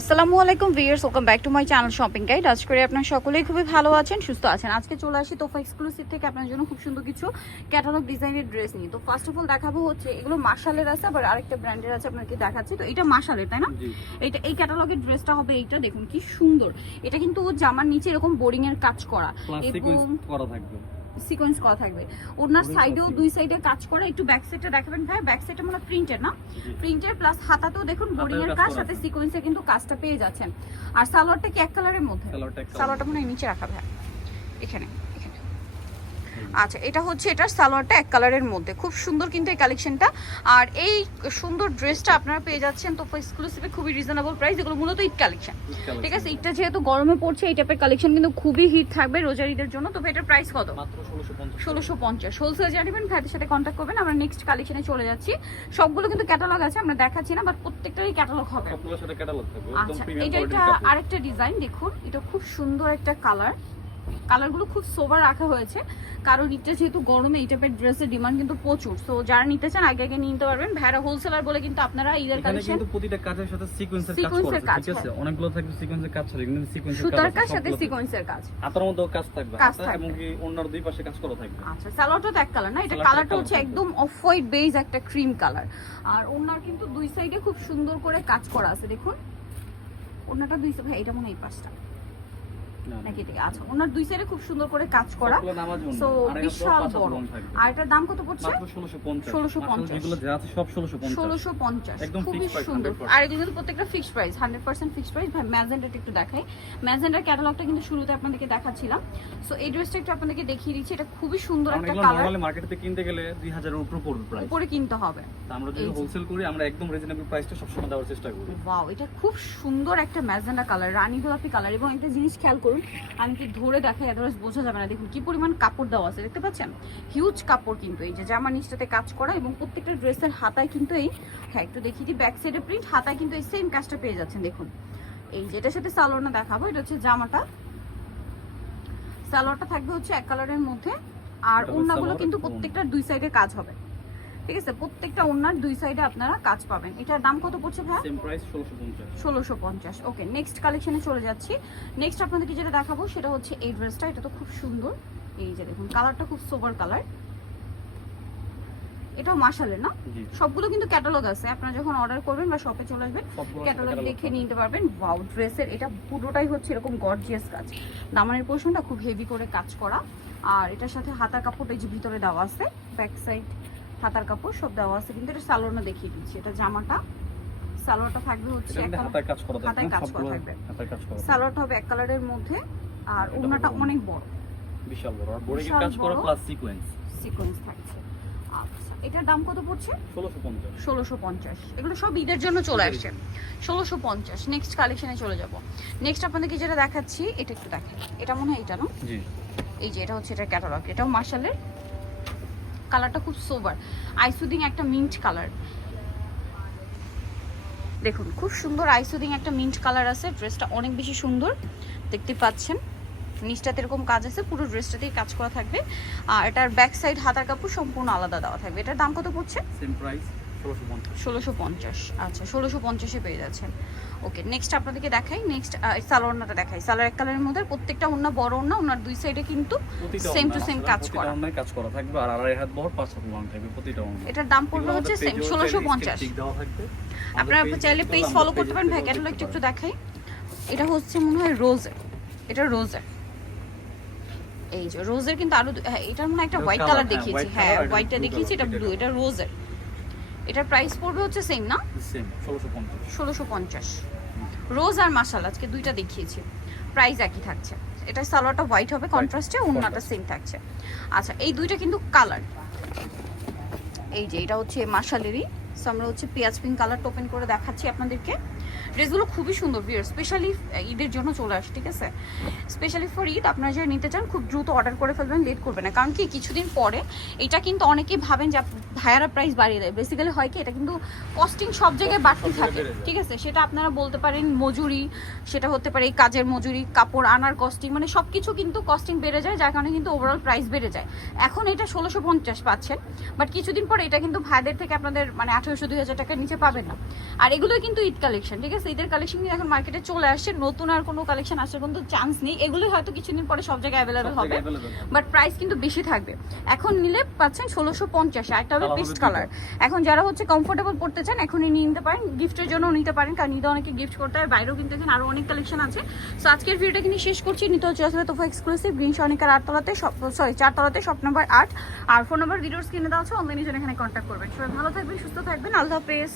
আসসালামু আলাইকুম viewers, welcome back to my channel shopping guide. আজ করে আপনারা সকলেই খুবই ভালো আছেন, সুস্থ আছেন। আজকে চলে আসি তোফা এক্সক্লুসিভ থেকে আপনার জন্য খুব সুন্দর কিছু ক্যাটালগ ডিজাইনের ড্রেস নিয়ে। তো ফার্স্ট অফ অল দেখাবো হচ্ছে এগুলো মার্শালের আছে, আবার আরেকটা ব্র্যান্ডের আছে আপনাকে দেখাচ্ছি। তো এটা মার্শালের, তাই না? এটা এই ক্যাটালগের ড্রেসটা হবে এইটা, দেখুন কি সুন্দর। এটা কিন্তু জামার নিচে এরকম বোরিং এর কাজ করা এবং সিকোয়েন্স করা থাকবে। ওনার সাইডেও দুই সাইডে কাজ করা। একটু ব্যাক সাইডটা দেখাবেন ভাই। ব্যাক সাইডটা মানে প্রিন্টের না, প্রিন্টের প্লাস হাতাতেও দেখুন বোরিং এর কাজ, সাথে সিকোয়েন্সে কিন্তু কাজটা পেয়ে যাচ্ছেন। আর সালোয়ারটা কি এক কালারের মধ্যে? সালোয়ারটা মনে হয় নিচে রাখা ভাই, এখানে। আচ্ছা, এটা হচ্ছে এটার সালোয়ারটা এক কালারের মধ্যে, খুব সুন্দর কিন্তু এই কালেকশনটা। আর এই সুন্দর ড্রেসটা আপনারা পেয়ে যাচ্ছেন তোফা এক্সক্লুসিভে খুবই রিজনেবল প্রাইস। এগুলো মূলত ঈদ কালেকশন, ঠিক আছে? ঈদটা যেহেতু গরমে পড়ছে, এই টাইপের কালেকশন কিন্তু খুবই হিট থাকবে রোজার ঈদের জন্য। তো এটার প্রাইস কত? মাত্র 1650। হোলসেল জানিবেন, ভাইদের সাথে কন্ট্যাক্ট করবেন। আমরা নেক্সট কালেকশনে চলে যাচ্ছি। সবগুলো কিন্তু ক্যাটালগ আছে, আমরা দেখাচ্ছি না, বাট প্রত্যেকটারই ক্যাটালগ হবে। আচ্ছা, এটা আরেকটা ডিজাইন দেখুন, এটা খুব সুন্দর একটা কালার। কালারগুলো খুব সোবার রাখা হয়েছে, কারণ এটা যেহেতু গরমে এই টাইপের ড্রেসের ডিমান্ড কিন্তু প্রচুর। সো যারা নিতে চান আগে আগে নিতে পারবেন। ভাইরা হোলসেলার বলে কিন্তু আপনারা ঈদের কালেকশন কিন্তু প্রতিটা কাজের সাথে সিকোয়েন্সের কাজ, ঠিক আছে? অনেকগুলো থাকবে সিকোয়েন্সের কাজ, ছাড়া কিন্তু সিকোয়েন্সের কাজ, সুতার কাজ সাথে সিকোয়েন্সের কাজ, হাতের মধ্যেও কাজ থাকবে, হাতে এবং কি অন্যান্য দুই পাশে কাজ করা থাকবে। আচ্ছা, সালোয়ারটা তো এক কালার না, এটা কালারটা হচ্ছে একদম অফ হোয়াইট বেজ একটা ক্রিম কালার। আর ওনার কিন্তু দুই সাইডে খুব সুন্দর করে কাজ করা আছে, দেখুন। ওনাটা দুই সাইডে, এটা মনে হয় এই পাশটা নাকি? আচ্ছা, ওনার দুই সাইডে খুব সুন্দর করে কাজ করা, সো বিশাল বড়। আর এটার দাম কত পড়ছে? মাত্র 1650। যেগুলো যা আছে সব 1650, খুবই সুন্দর। আর এগুলো কিন্তু প্রত্যেকটা ফিক্সড প্রাইস, 100% ফিক্সড প্রাইস। ভাই ম্যাজেন্ডাটা একটু দেখাই। ম্যাজেন্ডার ক্যাটালগটা কিন্তু শুরুতে আপনাদেরকে দেখাচ্ছিলাম। সো এই ড্রেসটা একটু আপনাদেরকে দেখিয়ে দিচ্ছি। এটা খুবই সুন্দর একটা কালার। নরমালি মার্কেটে কিনতে গেলে 2000 এর উপরে পড়বে প্রাইস, উপরে কিনতে হবে। আমরা যদি হোলসেল করি, আমরা একদম রিজনেবল প্রাইসটা সব সময় দেওয়ার চেষ্টা করি। ওয়াও, এটা খুব সুন্দর একটা ম্যাজেন্ডা কালার, রানী গোলাপি কালার। এবং একটা জিনিস খেয়াল করুন, আমি কি ধরে দেখাই, আদারওয়াইজ বোঝা যাবে না। দেখুন কি পরিমাণ কাপড় দেওয়া আছে, দেখতে পাচ্ছেন? হিউজ কাপড় কিন্তু। এই যে জামা নিচটাতে কাজ করা, এবং প্রত্যেকটা ড্রেসের হাতায় কিন্তু এই, হ্যাঁ একটু দেখিয়ে দিই, ব্যাক সাইডে প্রিন্ট, হাতায় কিন্তু এই সেম কাজটা পেয়ে যাচ্ছেন। দেখুন এই যেটার সাথে সালোয়ারটা দেখাবো, এটা হচ্ছে জামাটা। সালোয়ারটা থাকবে হচ্ছে এক কালারের মধ্যে। আর ওড়নাগুলো কিন্তু প্রত্যেকটা দুই সাইডে কাজ হবে, ঠিক আছে? প্রত্যেকটা ওড়নার দুই সাইডে আপনারা কাজ পাবেন। এটার দাম কত পড়ছে ভাই? Same price 1650। ওকে, নেক্সট কালেকশনে চলে যাচ্ছি। নেক্সট আপনাদেরকে যেটা দেখাবো সেটা হচ্ছে এই ড্রেসটা। এটা তো খুব সুন্দর, এই যে দেখুন কালারটা খুব সোবার কালার। এটাও মার্শালের না? সবগুলো কিন্তু ক্যাটালগ আছে, আপনারা যখন অর্ডার করবেন বা শপে চলে আসবেন ক্যাটালগ দেখে নিতে পারবেন। ওয়াও, ড্রেসের এটা পুরোটাই হচ্ছে এরকম গর্জিয়াস কাজ। দামানের পোর্শনটা খুব হেভি করে কাজ করা। আর এটার সাথে হাতার কাপড়টা এই যে ভিতরে দেওয়া আছে, ব্যাক সাইড হাতার কাপড় সব দেওয়া আছে। কিন্তু এটা সালোয়ারটা দেখিয়ে দিচ্ছি। এটা জামাটা, সালোয়ারটা থাকবে হচ্ছে হাতায় কাজ করা থাকবে। সালোয়ারটা হবে এক কালারের মধ্যে। আর ওড়নাটা অনেক বড়, বিশাল বড়, আর বোরিং কাজ করা প্লাস সিকোয়েন্স থাকছে। আচ্ছা, এটার দাম কত পড়ছে? 1650। এগুলো সব ঈদের জন্য চলে আসছে, 1650। নেক্সট কালেকশনে চলে যাব। নেক্সট আপনাদেরকে যেটা দেখাচ্ছি, এটা একটু দেখাই। এটা মনে হয় এটা না? জি, এই যে এটা হচ্ছে এটা ক্যাটালগ। এটাও মার্শালের, কালারটা খুব সোবার আইসুদিং একটা মিন্ট কালার। দেখুন খুব সুন্দর আইসুদিং একটা মিন্ট কালার আছে। ড্রেসটা অনেক বেশি সুন্দর, দেখতে পাচ্ছেন। নিচটাতে এরকম কাজ আছে, পুরো ড্রেসটাতেই কাজ করা থাকবে। আর এটার ব্যাক সাইড হাতার কাপড় সম্পূর্ণ আলাদা দেওয়া থাকবে। এটার দাম কত পড়ছে? Same price 1650। আচ্ছা, 1650-এ পেয়ে যাচ্ছেন। ওকে, নেক্সট আপনাদেরকে দেখাই। নেক্সট সালোয়ারটা দেখাই। সালোয়ার এক কালারের মধ্যে, প্রত্যেকটা ওড়না বড় ওড়না, ওনার দুই সাইডে কিন্তু সেম টু সেম কাজ করা, কাজ করা থাকবে। আর আড়াই হাত বড়, 5 হাত লং থাকবে প্রতিটা ওড়না। এটার দাম পড়বে হচ্ছে সেম 1650। ঠিক দেওয়া থাকবে। আপনারা চাইলে পেজ ফলো করতে পারেন। ভাই ক্যাটালগটা একটু দেখাই। এটা হচ্ছে মনে হয় রোজের, এটা রোজের। এই যে রোজের কিন্তু আরো, হ্যাঁ এটার মনে একটা হোয়াইট কালার দেখিয়েছি। হ্যাঁ হোয়াইটটা দেখিয়েছি, এটা ব্লু, এটা রোজের। এটার প্রাইস পড়বে হচ্ছে সেম না? সেম 1650। রোজ আর মাশাল আজকে দুইটা দেখিয়েছি, প্রাইস একই থাকছে। এটা সালোয়ারটা হোয়াইট হবে কন্ট্রাস্টে, ওড়নাটা সেম থাকছে। আচ্ছা, এই দুইটা কিন্তু কালার, এই যে এটা হচ্ছে মাশালেরই। সো আমরা হচ্ছে পেঁয়াজ পিঙ্ক কালারটা ওপেন করে দেখাচ্ছি আপনাদেরকে। ড্রেসগুলো খুবই সুন্দর ভিউয়ার্স, স্পেশালি ঈদের জন্য চলে আসে, ঠিক আছে? স্পেশালি ফর ঈদ আপনারা যারা নিতে চান খুব দ্রুত অর্ডার করে ফেলবেন, লেট করবেন না। কারণ কি কিছুদিন পরে এটা কিন্তু অনেকেই ভাবেন যে ভাইয়ারা প্রাইস বাড়িয়ে দেয়। বেসিক্যালি হয় কি, এটা কিন্তু কস্টিং সব জায়গায় বাড়তি থাকে, ঠিক আছে? সেটা আপনারা বলতে পারেন মজুরি, সেটা হতে পারে এই কাজের মজুরি, কাপড় আনার কস্টিং, মানে সব কিছু কিন্তু কস্টিং বেড়ে যায়, যার কারণে কিন্তু ওভারঅল প্রাইস বেড়ে যায়। এখন এটা 1650 পাচ্ছেন, বাট কিছুদিন পরে এটা কিন্তু ভাইদের থেকে আপনাদের মানে 1800-2000 টাকার নিচে পাবেন না। আর এগুলোই কিন্তু ঈদ কালেকশন, ঠিক আছে? ঈদের কালেকশন কিন্তু এখন মার্কেটে চলে আসছে, নতুন আর কোনো কালেকশন আসার কিন্তু চান্স নেই, এগুলোই হয়তো কিছুদিন পরে সব জায়গায় অ্যাভেলেবেল হবে, বাট প্রাইস কিন্তু বেশি থাকবে। এখন নিলে পাচ্ছেন 1650, একটা হবে পেস্ট কালার। এখন যারা হচ্ছে কমফোর্টেবল পড়তে চান এখনই নিয়ে নিতে পারেন, গিফটের জন্য নিতে পারেন, কারণ ঈদে অনেকে গিফট করতে হয়, বাইরেও কিনতে চান, আরো অনেক কালেকশন আছে। সো আজকের ভিডিওটা কিন্তু শেষ করছি। নিতে হচ্ছে আসলে তোফা এক্সক্লুসিভ গ্রিন সনিকার 8তলাতে, 4তলাতে, শপ নাম্বার 8, আর ফোন নাম্বার ভিডিওস কিনে দেওয়া আছে, অনলাইনে জন্য এখানে কন্ট্যাক্ট করবেন। সবাই ভালো থাকবেন, সুস্থ থাকবেন, আল্লাহ হাফেজ।